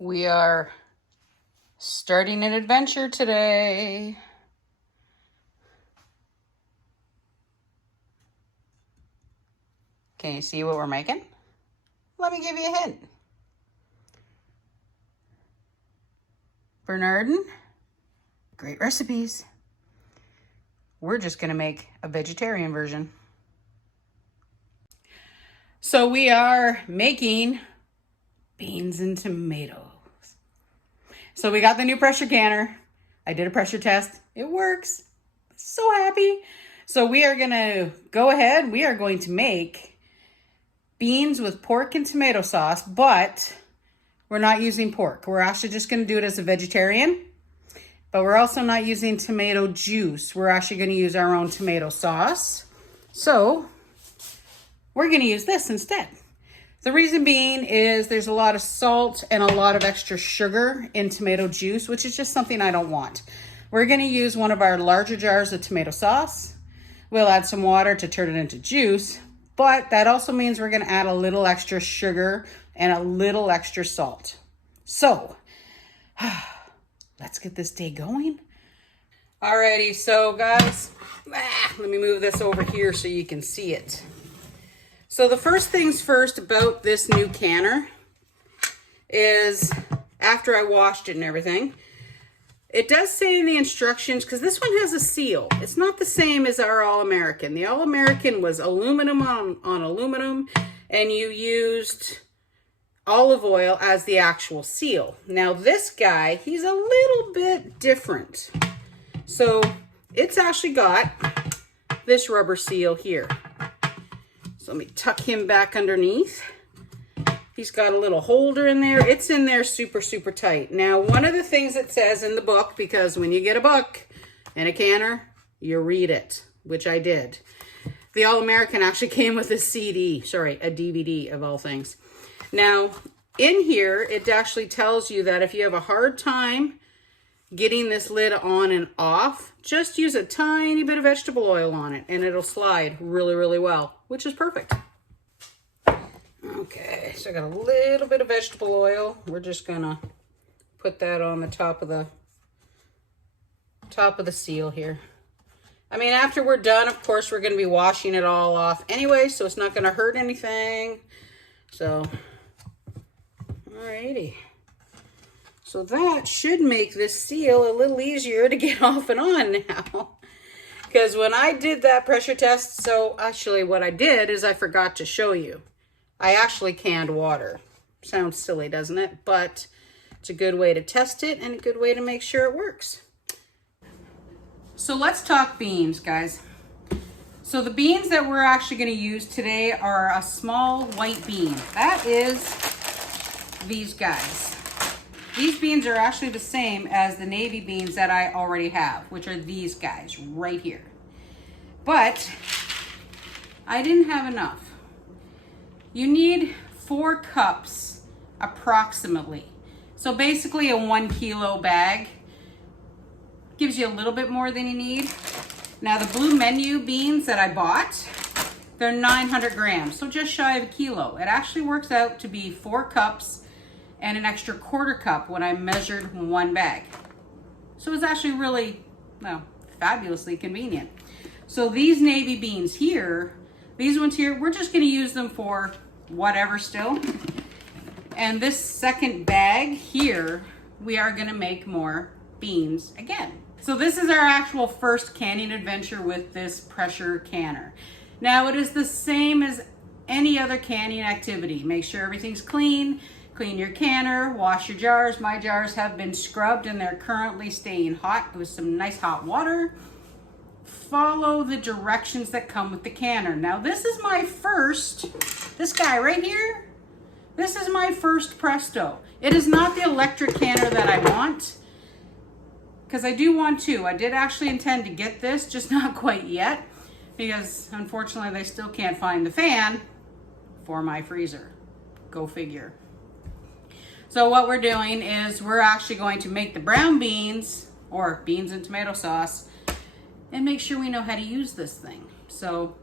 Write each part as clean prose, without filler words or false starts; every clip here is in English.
We are starting an adventure today. Can you see what we're making? Let me give you a hint. Bernardin, great recipes. We're just gonna make a vegetarian version. So we are making beans and tomatoes. So we got the new pressure canner. I did a pressure test. It works. So happy. So we are gonna go ahead. We are going to make beans with pork and tomato sauce, but we're not using pork. We're actually just gonna do it as a vegetarian, but we're also not using tomato juice. We're actually gonna use our own tomato sauce. So we're gonna use this instead. The reason being is there's a lot of salt and a lot of extra sugar in tomato juice, which is just something I don't want. We're gonna use one of our larger jars of tomato sauce. We'll add some water to turn it into juice, but that also means we're gonna add a little extra sugar and a little extra salt. So, let's get this day going. Alrighty, so guys, let me move this over here so you can see it. So the first things first about this new canner is, after I washed it and everything, it does say in the instructions, because this one has a seal. It's not the same as our All-American. The All-American was aluminum on aluminum, and you used olive oil as the actual seal. Now this guy, he's a little bit different. So it's actually got this rubber seal here. So let me tuck him back underneath. He's got a little holder in there. It's in there super, super tight. Now, one of the things it says in the book, because when you get a book and a canner, you read it, which I did. The All-American actually came with a DVD of all things. Now, in here, it actually tells you that if you have a hard time getting this lid on and off, just use a tiny bit of vegetable oil on it and it'll slide really, really well, which is perfect. Okay, so I got a little bit of vegetable oil. We're just gonna put that on the top of the seal here. I mean, after we're done, of course, we're gonna be washing it all off anyway, so it's not gonna hurt anything. So, alrighty. So that should make this seal a little easier to get off and on now. Because when I did that pressure test, so actually what I did is I forgot to show you. I actually canned water. Sounds silly, doesn't it? But it's a good way to test it and a good way to make sure it works. So let's talk beans, guys. So the beans that we're actually going to use today are a small white bean. That is these guys. These beans are actually the same as the navy beans that I already have, which are these guys right here. But I didn't have enough. You need 4 cups approximately. So basically a 1 kilo bag gives you a little bit more than you need. Now the Blue Menu beans that I bought, they're 900 grams, so just shy of a kilo. It actually works out to be 4 cups and an extra 1/4 cup when I measured 1 bag. So it's actually really, well, fabulously convenient. So these navy beans here, these ones here, we're just gonna use them for whatever still. And this second bag here, we are gonna make more beans again. So this is our actual first canning adventure with this pressure canner. Now it is the same as any other canning activity. Make sure everything's clean. Clean your canner, wash your jars. My jars have been scrubbed and they're currently staying hot with some nice hot water. Follow the directions that come with the canner. Now this is my first, this guy right here, this is my first Presto. It is not the electric canner that I want, because I do want to. I did actually intend to get this, just not quite yet, because unfortunately they still can't find the fan for my freezer. Go figure. So what we're doing is we're actually going to make the brown beans, or beans and tomato sauce, and make sure we know how to use this thing. So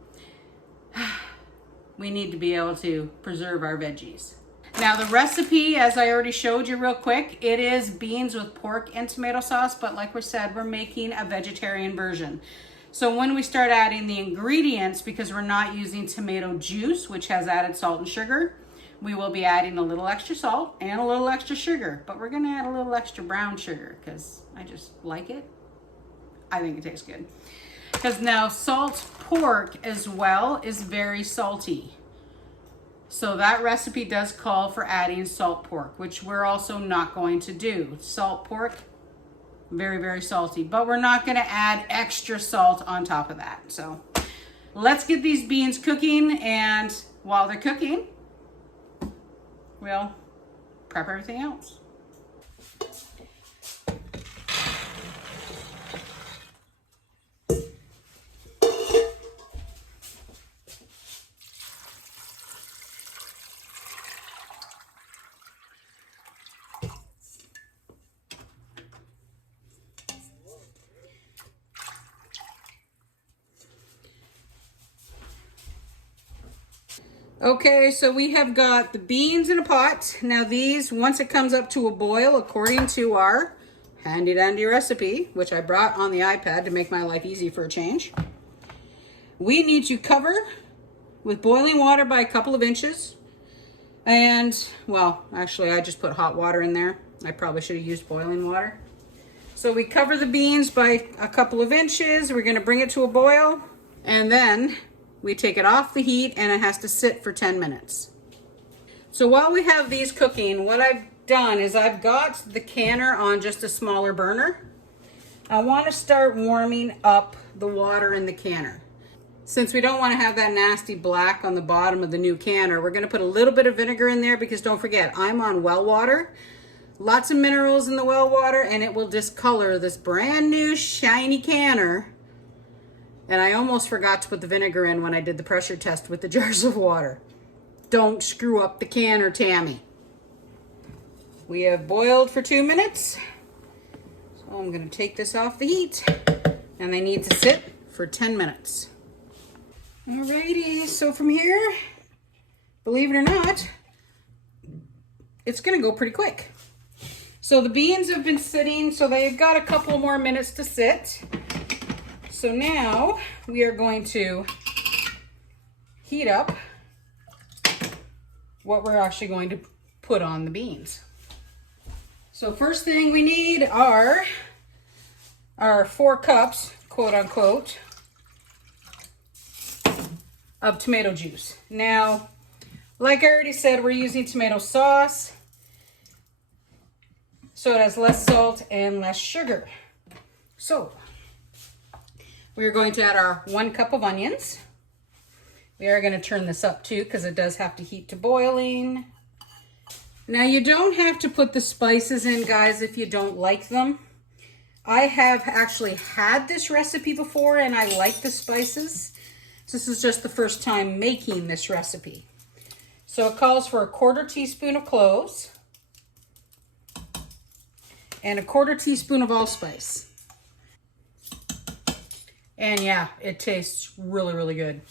we need to be able to preserve our veggies. Now the recipe, as I already showed you real quick, it is beans with pork and tomato sauce, but like we said, we're making a vegetarian version. So when we start adding the ingredients, because we're not using tomato juice, which has added salt and sugar, we will be adding a little extra salt and a little extra sugar, but we're gonna add a little extra brown sugar because I just like it. I think it tastes good. Because now salt pork as well is very salty. So that recipe does call for adding salt pork, which we're also not going to do. Salt pork, very, very salty, but we're not going to add extra salt on top of that. So let's get these beans cooking, and while they're cooking, we'll prep everything else. Okay, so we have got the beans in a pot. Now these, once it comes up to a boil, according to our handy dandy recipe, which I brought on the iPad to make my life easy for a change, we need to cover with boiling water by a couple of inches. And, well, actually I just put hot water in there. I probably should have used boiling water. So we cover the beans by a couple of inches. We're gonna bring it to a boil, and then we take it off the heat, and it has to sit for 10 minutes. So while we have these cooking, what I've done is I've got the canner on just a smaller burner. I want to start warming up the water in the canner. Since we don't want to have that nasty black on the bottom of the new canner, we're going to put a little bit of vinegar in there, because don't forget, I'm on well water. Lots of minerals in the well water, and it will discolor this brand new shiny canner. And I almost forgot to put the vinegar in when I did the pressure test with the jars of water. Don't screw up the canner, Tammy. We have boiled for 2 minutes. So I'm going to take this off the heat, and they need to sit for 10 minutes. Alrighty, so from here, believe it or not, it's going to go pretty quick. So the beans have been sitting, so they've got a couple more minutes to sit. So now we are going to heat up what we're actually going to put on the beans. So first thing we need are our 4 cups, quote unquote, of tomato juice. Now, like I already said, we're using tomato sauce, so it has less salt and less sugar. So we're going to add our 1 cup of onions. We are going to turn this up too, because it does have to heat to boiling. Now you don't have to put the spices in, guys, if you don't like them. I have actually had this recipe before, and I like the spices. This is just the first time making this recipe. So it calls for a 1/4 teaspoon of cloves and a 1/4 teaspoon of allspice. And yeah, it tastes really, really good.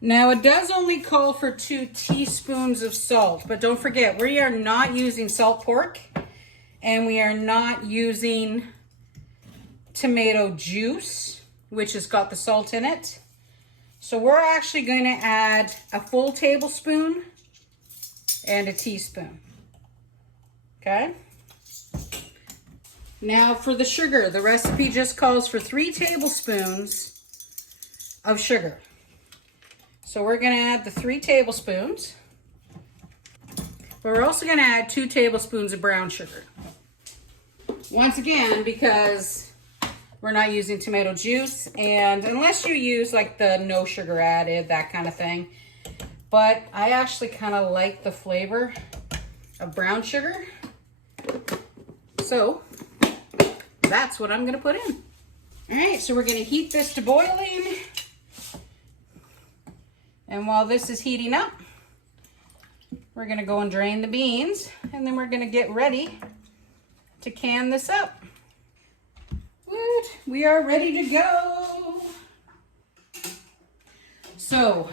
Now it does only call for 2 teaspoons of salt, but don't forget, we are not using salt pork, and we are not using tomato juice, which has got the salt in it. So we're actually going to add a full tablespoon and a teaspoon. Okay? Now for the sugar, the recipe just calls for 3 tablespoons of sugar. So we're going to add the 3 tablespoons, but we're also going to add 2 tablespoons of brown sugar. Once again, because we're not using tomato juice, and unless you use like the no sugar added, that kind of thing. But I actually kind of like the flavor of brown sugar. So that's what I'm going to put in. All right, so we're going to heat this to boiling. And while this is heating up, we're going to go and drain the beans, and then we're going to get ready to can this up. Woot, we are ready to go. So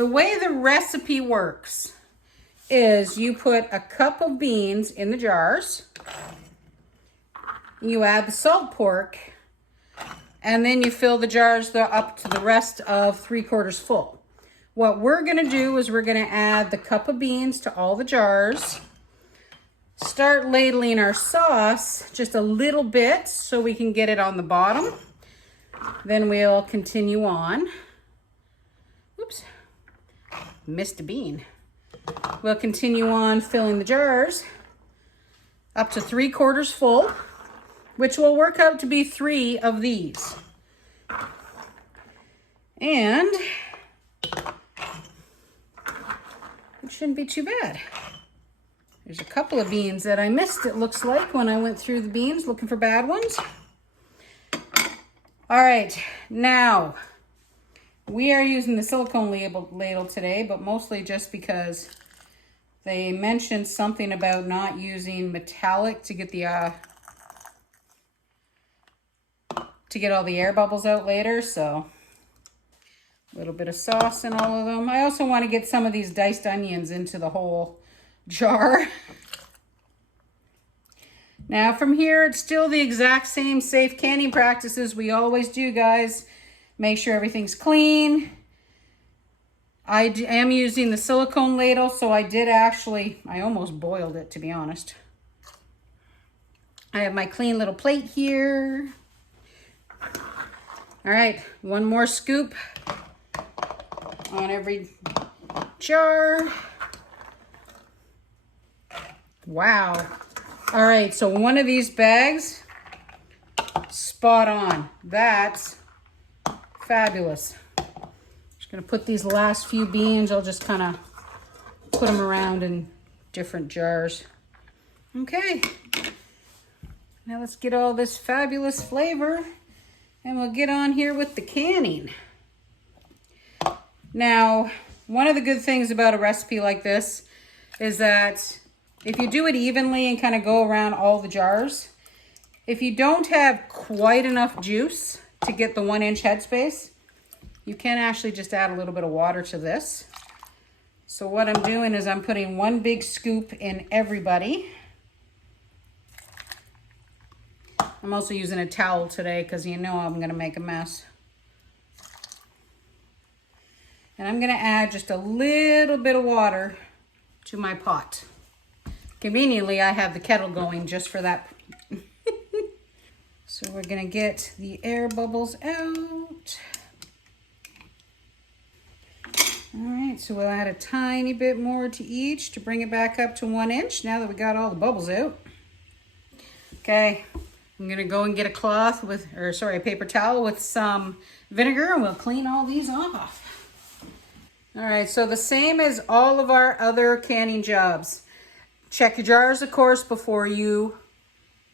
The way the recipe works is you put a cup of beans in the jars, you add the salt pork, and then you fill the jars up to the rest of 3/4 full. What we're gonna do is we're gonna add the cup of beans to all the jars, start ladling our sauce just a little bit so we can get it on the bottom. Then we'll continue on. Oops, missed a bean. We'll continue on filling the jars up to 3/4 full, which will work out to be 3 of these. And it shouldn't be too bad. There's a couple of beans that I missed, it looks like, when I went through the beans looking for bad ones. All right, now we are using the silicone ladle today, but mostly just because they mentioned something about not using metallic to get the all the air bubbles out later. So a little bit of sauce in all of them. I also want to get some of these diced onions into the whole jar. Now from here, it's still the exact same safe canning practices we always do, guys. Make sure everything's clean. I am using the silicone ladle, so I almost boiled it, to be honest. I have my clean little plate here. All right, one more scoop on every jar. Wow. All right, so one of these bags, spot on. That's fabulous. Just gonna put these last few beans, I'll just kind of put them around in different jars. Okay, now let's get all this fabulous flavor and we'll get on here with the canning. Now, one of the good things about a recipe like this is that if you do it evenly and kind of go around all the jars, if you don't have quite enough juice to get the 1-inch headspace, you can actually just add a little bit of water to this. So what I'm doing is I'm putting 1 big scoop in everybody. I'm also using a towel today because you know I'm gonna make a mess. And I'm gonna add just a little bit of water to my pot. Conveniently, I have the kettle going just for that. So we're gonna get the air bubbles out. All right, so we'll add a tiny bit more to each to bring it back up to 1 inch now that we got all the bubbles out. Okay, I'm gonna go and get a cloth a paper towel with some vinegar, and we'll clean all these off. All right, so the same as all of our other canning jobs. Check your jars, of course, before you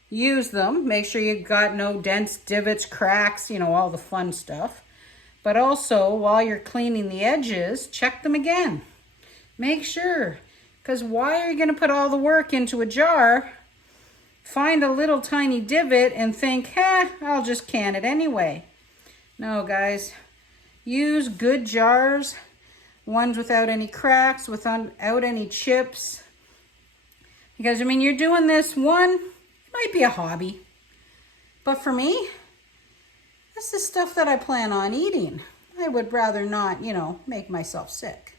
use them. Make sure you've got no dents, divots, cracks, you know, all the fun stuff. But also, while you're cleaning the edges, check them again. Make sure, because why are you going to put all the work into a jar, find a little tiny divot and think, I'll just can it anyway. No, guys. Use good jars, ones without any cracks, without any chips. Because, I mean, you're doing this it might be a hobby. But for me, this is stuff that I plan on eating. I would rather not, you know, make myself sick.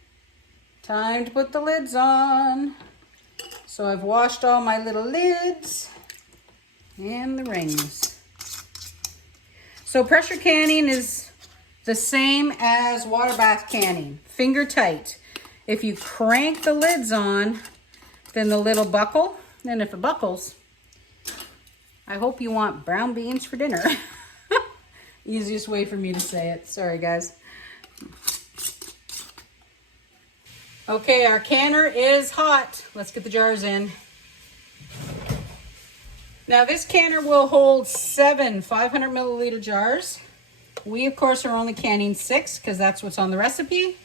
Time to put the lids on. So I've washed all my little lids and the rings. So pressure canning is the same as water bath canning, finger tight. If you crank the lids on, then the lid will buckle, and if it buckles, I hope you want brown beans for dinner. Easiest way for me to say it. Sorry, guys. Okay, our canner is hot. Let's get the jars in. Now, this canner will hold 7 500 milliliter jars. We, of course, are only canning 6 because that's what's on the recipe.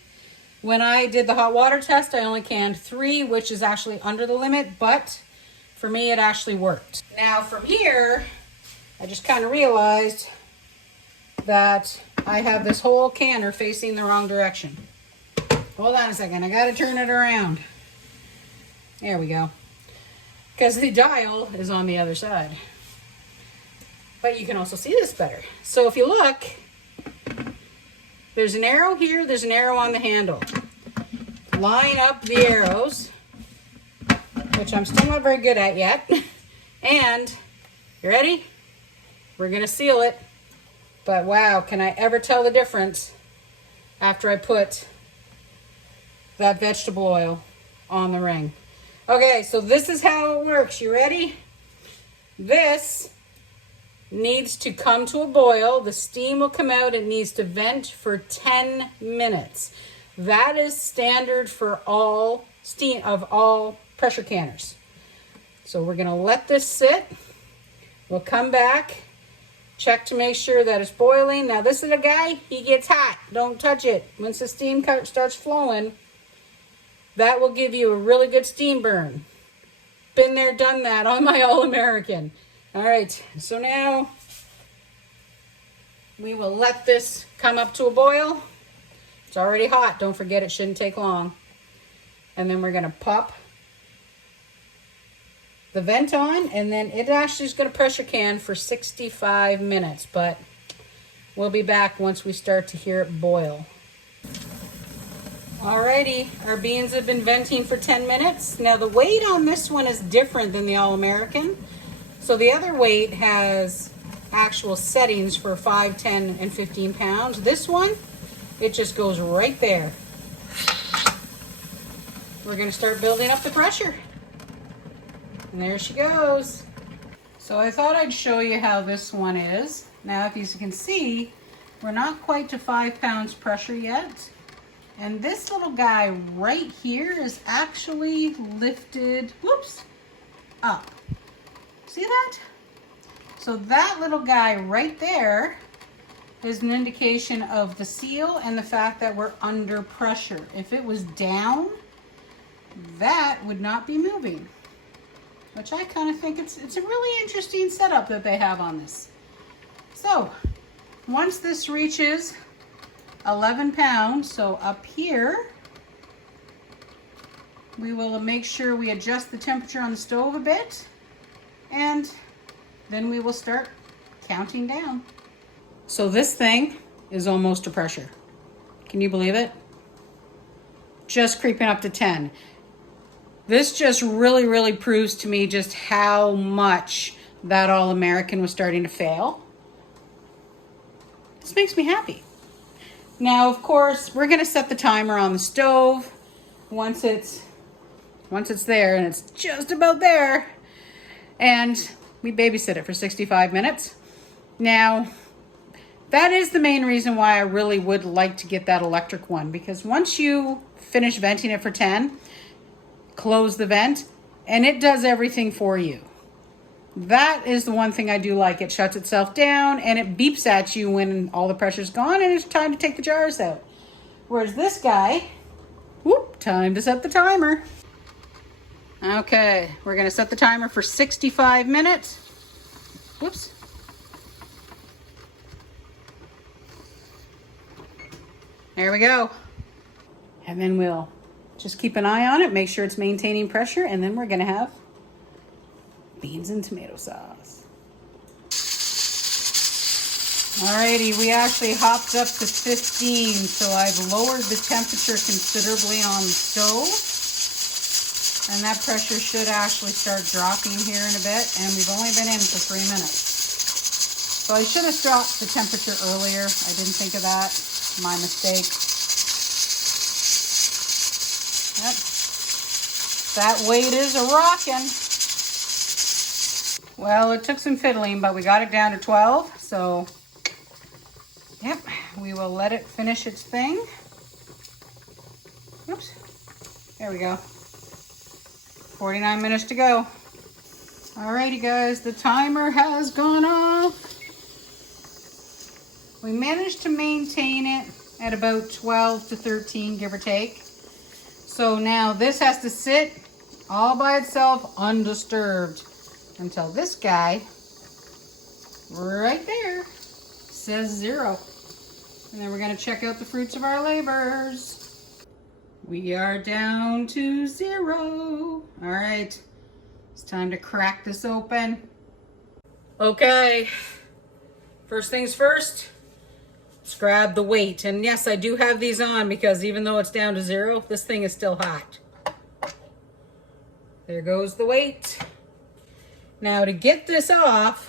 When I did the hot water test, I only canned 3, which is actually under the limit, but for me, it actually worked. Now from here, I just kind of realized that I have this whole canner facing the wrong direction. Hold on a second. I got to turn it around. There we go. Because the dial is on the other side. But you can also see this better. So if you look, there's an arrow here. There's an arrow on the handle. Line up the arrows, which I'm still not very good at yet. And, you ready? We're going to seal it. But wow, can I ever tell the difference after I put that vegetable oil on the ring. Okay, so this is how it works. You ready? This needs to come to a boil. The steam will come out. It needs to vent for 10 minutes. That is standard for all pressure canners. So we're going to let this sit. We'll come back, check to make sure that it's boiling. Now this little guy, he gets hot. Don't touch it. Once the steam starts flowing, that will give you a really good steam burn. Been there, done that on my All-American. All right, so now we will let this come up to a boil. It's already hot. Don't forget, it shouldn't take long. And then we're going to pop the vent on, and then it actually is going to pressure can for 65 minutes, but we'll be back once we start to hear it boil. Alrighty, our beans have been venting for 10 minutes. Now the weight on this one is different than the All-American. So the other weight has actual settings for 5, 10, and 15 pounds. This one, it just goes right there. We're going to start building up the pressure. And there she goes. So I thought I'd show you how this one is. Now, if you can see, we're not quite to 5 pounds pressure yet. And this little guy right here is actually lifted, whoops, up. See that? So that little guy right there is an indication of the seal and the fact that we're under pressure. If it was down, that would not be moving. Which I kind of think it's a really interesting setup that they have on this. So, once this reaches 11 pounds, so up here, we will make sure we adjust the temperature on the stove a bit, and then we will start counting down. So this thing is almost to pressure. Can you believe it? Just creeping up to 10. This just really proves to me just how much that All-American was starting to fail. This makes me happy. Now, of course, we're going to set the timer on the stove. Once it's there, and it's just about there, and we babysit it for 65 minutes. Now, that is the main reason why I really would like to get that electric one, because once you finish venting it for 10, close the vent, and it does everything for you. That is the one thing I do like. It shuts itself down, and it beeps at you when all the pressure's gone, and it's time to take the jars out. Whereas this guy, whoop, time to set the timer. Okay, we're going to set the timer for 65 minutes. Whoops. There we go. And then we'll just keep an eye on it, make sure it's maintaining pressure, and then we're going to have beans and tomato sauce. Alrighty, we actually hopped up to 15, so I've lowered the temperature considerably on the stove. And that pressure should actually start dropping here in a bit, and we've only been in for 3 minutes. So I should have dropped the temperature earlier. I didn't think of that. My mistake. Yep. That weight is a rockin'. Well, it took some fiddling, but we got it down to 12. So, yep, we will let it finish its thing. Oops. There we go. 49 minutes to go. Alrighty, guys, the timer has gone off. We managed to maintain it at about 12 to 13, give or take. So now this has to sit all by itself, undisturbed, until this guy right there says 0. And then we're going to check out the fruits of our labors. We are down to 0. All right, it's time to crack this open. Okay, first things first, let's grab the weight. And yes, I do have these on because even though it's down to 0, this thing is still hot. There goes the weight. Now to get this off,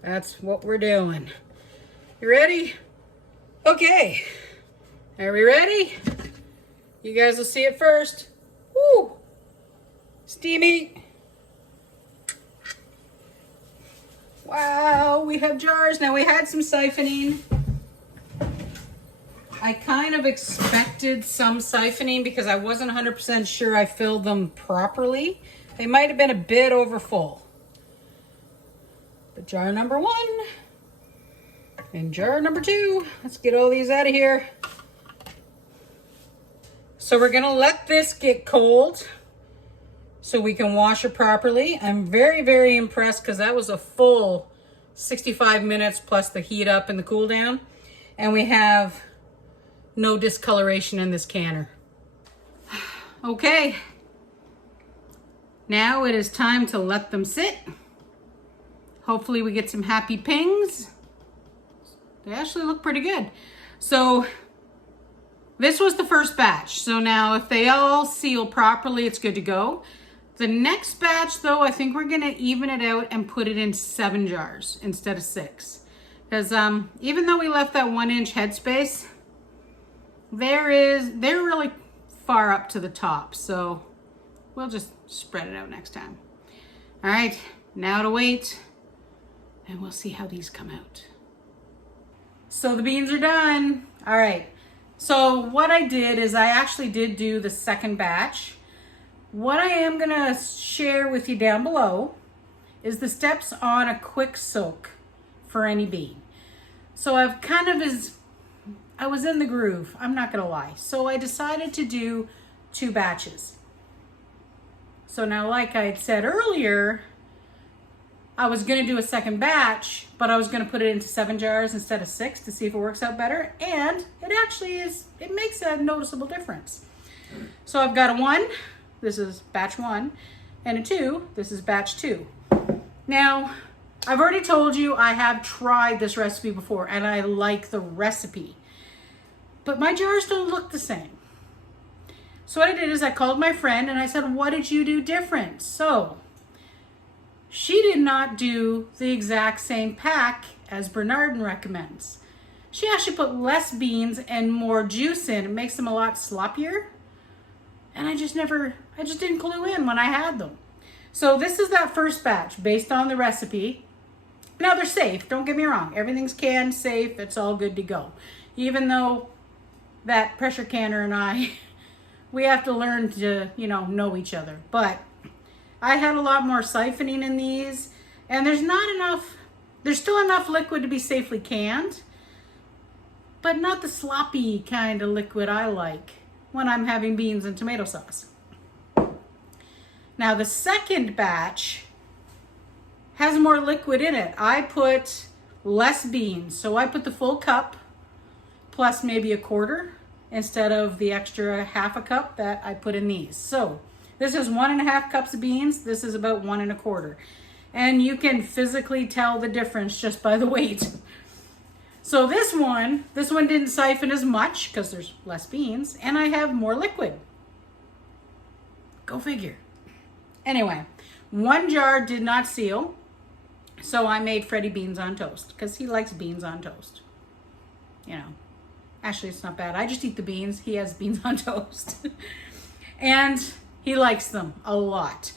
that's what we're doing. You ready? Okay. Are we ready? You guys will see it first. Woo! Steamy. Wow, we have jars. Now we had some siphoning. I kind of expected some siphoning because I wasn't 100% sure I filled them properly. They might have been a bit over full. But jar number 1 and jar number 2. Let's get all these out of here. So we're gonna let this get cold so we can wash it properly. I'm very, very impressed because that was a full 65 minutes plus the heat up and the cool down. And we have no discoloration in this canner. Okay, now it is time to let them sit. Hopefully we get some happy pings. They actually look pretty good. So this was the first batch. So now if they all seal properly, it's good to go. The next batch though, I think we're gonna even it out and put it in 7 jars instead of 6. Because even though we left that 1-inch headspace, they're really far up to the top. So we'll just spread it out next time. All right, now to wait and we'll see how these come out. So the beans are done. All right, so what I did is I actually did do the second batch. What I am gonna share with you down below is the steps on a quick soak for any bean. So I was in the groove, I'm not gonna lie. So I decided to do 2 batches. So now, like I had said earlier, I was gonna do a second batch, but I was gonna put it into 7 jars instead of 6 to see if it works out better. And it actually it makes a noticeable difference. So I've got a 1, this is batch 1, and a 2, this is batch 2. Now, I've already told you I have tried this recipe before and I like the recipe, but my jars don't look the same. So what I did is I called my friend and I said, what did you do different? So she did not do the exact same pack as Bernardin recommends. She actually put less beans and more juice in. It makes them a lot sloppier. And I just didn't clue in when I had them. So this is that first batch based on the recipe. Now they're safe, don't get me wrong. Everything's canned, safe, it's all good to go. Even though that pressure canner and I, we have to learn to, know each other. But I had a lot more siphoning in these, and there's still enough liquid to be safely canned, but not the sloppy kind of liquid I like when I'm having beans and tomato sauce. Now the second batch has more liquid in it. I put less beans, so I put the full cup plus maybe a quarter instead of the extra half a cup that I put in these. So this is 1.5 cups of beans. This is about 1 1/4. And you can physically tell the difference just by the weight. So this one didn't siphon as much because there's less beans and I have more liquid. Go figure. Anyway, 1 jar did not seal. So I made Freddie beans on toast because he likes beans on toast. Actually it's not bad. I just eat the beans. He has beans on toast. And he likes them a lot.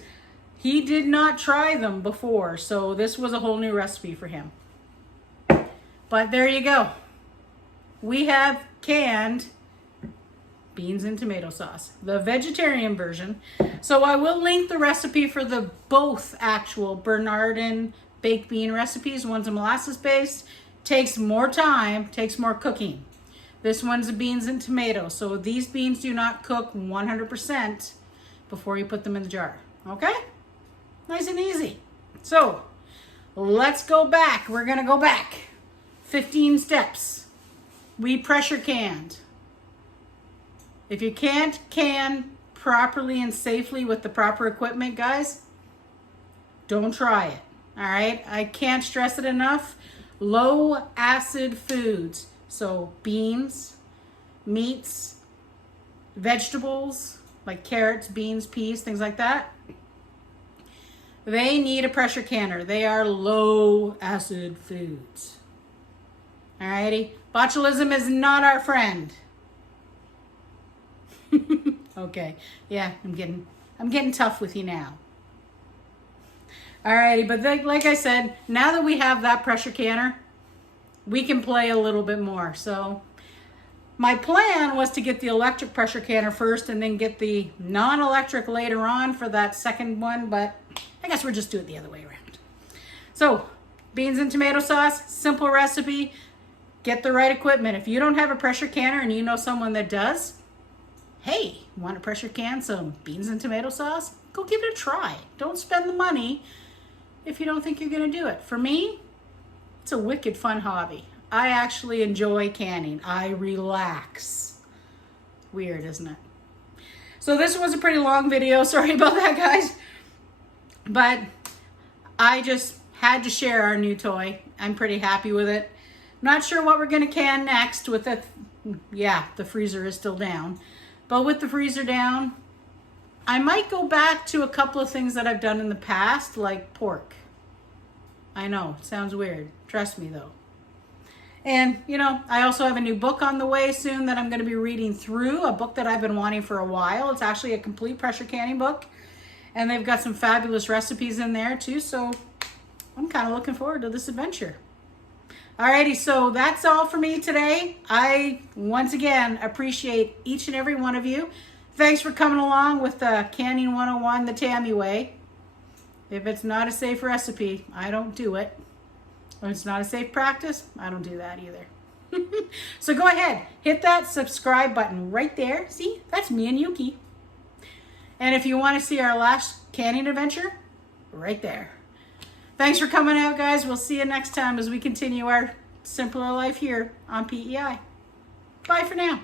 He did not try them before, so this was a whole new recipe for him. But there you go. We have canned beans and tomato sauce, the vegetarian version. So I will link the recipe for the both actual Bernardin baked bean recipes. One's a molasses based, takes more time, takes more cooking. This one's a beans and tomatoes. So these beans do not cook 100% before you put them in the jar. Okay? Nice and easy. So let's go back. We're gonna go back 15 steps. we pressure canned. If you can't can properly and safely with the proper equipment, guys, don't try it. All right? I can't stress it enough. Low acid foods. So beans, meats, vegetables like carrots, beans, peas, things like that. They need a pressure canner. They are low acid foods. Alrighty? Botulism is not our friend. Okay. Yeah, I'm getting tough with you now. Alrighty, but like I said, now that we have that pressure canner, we can play a little bit more. So my plan was to get the electric pressure canner first and then get the non-electric later on for that second one, but I guess we'll just do it the other way around. So beans and tomato sauce, simple recipe. Get the right equipment. If you don't have a pressure canner and you know someone that does, hey, want to pressure can some beans and tomato sauce? Go give it a try. Don't spend the money if you don't think you're going to do it. For me, it's a wicked fun hobby. I actually enjoy canning. I relax. Weird, isn't it? So this was a pretty long video. Sorry about that, guys. But I just had to share our new toy. I'm pretty happy with it. Not sure what we're going to can next with it. Yeah, the freezer is still down. But with the freezer down, I might go back to a couple of things that I've done in the past, like pork. I know, it sounds weird. Trust me, though. And, you know, I also have a new book on the way soon that I'm going to be reading through, a book that I've been wanting for a while. It's actually a complete pressure canning book. And they've got some fabulous recipes in there, too. So I'm kind of looking forward to this adventure. Alrighty, so that's all for me today. I, once again, appreciate each and every one of you. Thanks for coming along with Canning 101 the Tammy way. If it's not a safe recipe, I don't do it. If it's not a safe practice, I don't do that either. So go ahead, hit that subscribe button right there. See, that's me and Yuki. And if you want to see our last canning adventure, right there. Thanks for coming out, guys. We'll see you next time as we continue our simpler life here on PEI. Bye for now.